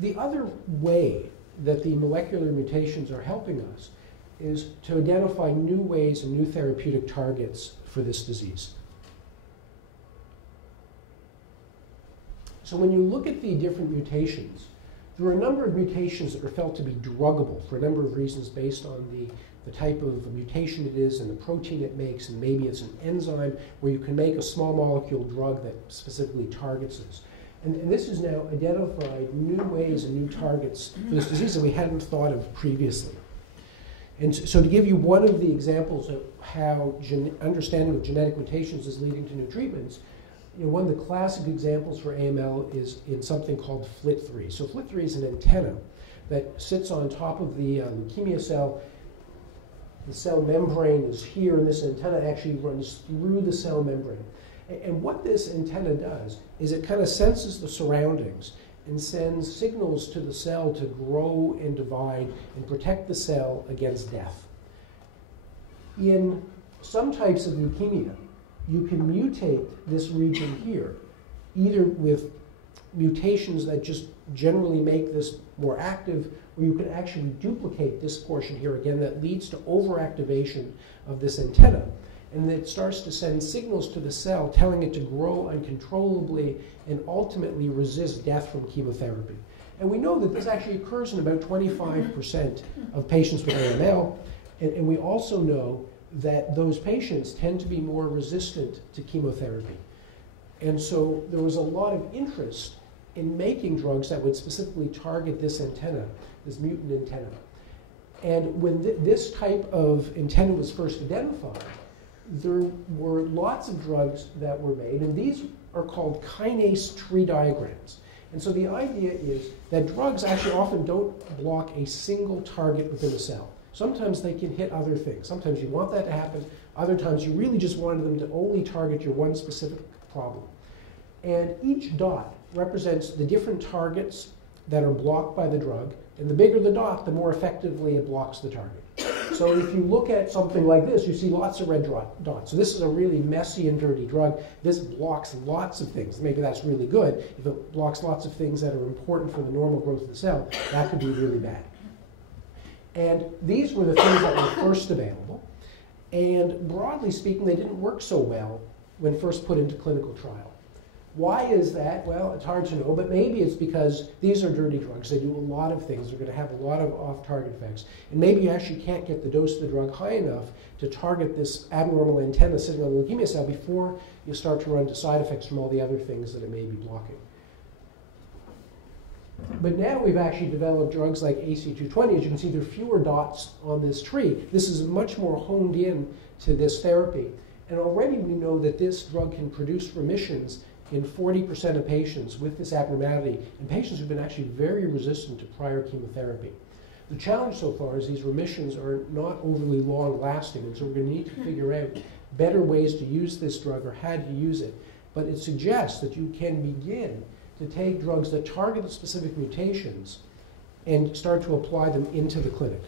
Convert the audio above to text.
The other way that the molecular mutations are helping us is to identify new ways and new therapeutic targets for this disease. So when you look at the different mutations, there are a number of mutations that are felt to be druggable for a number of reasons based on the type of mutation it is and the protein it makes, and maybe it's an enzyme where you can make a small molecule drug that specifically targets this. And this has now identified new ways and new targets for this disease that we hadn't thought of previously. And so to give you one of the examples of how understanding of genetic mutations is leading to new treatments, one of the classic examples for AML is in something called FLT3. So FLT3 is an antenna that sits on top of the leukemia cell. The cell membrane is here, and this antenna actually runs through the cell membrane. And what this antenna does is it kind of senses the surroundings and sends signals to the cell to grow and divide and protect the cell against death. In some types of leukemia, you can mutate this region here, either with mutations that just generally make this more active, or you can actually duplicate this portion here again that leads to overactivation of this antenna. And it starts to send signals to the cell telling it to grow uncontrollably and ultimately resist death from chemotherapy. And we know that this actually occurs in about 25% of patients with AML. And we also know that those patients tend to be more resistant to chemotherapy. And so there was a lot of interest in making drugs that would specifically target this antenna, this mutant antenna. And when this type of antenna was first identified, there were lots of drugs that were made, and these are called kinase tree diagrams. And so the idea is that drugs actually often don't block a single target within a cell. Sometimes they can hit other things. Sometimes you want that to happen. Other times you really just wanted them to only target your one specific problem. And each dot represents the different targets that are blocked by the drug. And the bigger the dot, the more effectively it blocks the target. So if you look at something like this, you see lots of red dots. So this is a really messy and dirty drug. This blocks lots of things. Maybe that's really good. If it blocks lots of things that are important for the normal growth of the cell, that could be really bad. And these were the things that were first available. And broadly speaking, they didn't work so well when first put into clinical trial. Why is that? Well, it's hard to know, but maybe it's because these are dirty drugs. They do a lot of things. They're going to have a lot of off-target effects. And maybe you actually can't get the dose of the drug high enough to target this abnormal antenna sitting on the leukemia cell before you start to run into side effects from all the other things that it may be blocking. But now we've actually developed drugs like AC220. As you can see, there are fewer dots on this tree. This is much more honed in to this therapy. And already we know that this drug can produce remissions in 40% of patients with this abnormality, and patients who've been actually very resistant to prior chemotherapy. The challenge so far is these remissions are not overly long-lasting, and so we're going to need to figure out better ways to use this drug or how to use it. But it suggests that you can begin to take drugs that target the specific mutations and start to apply them into the clinic.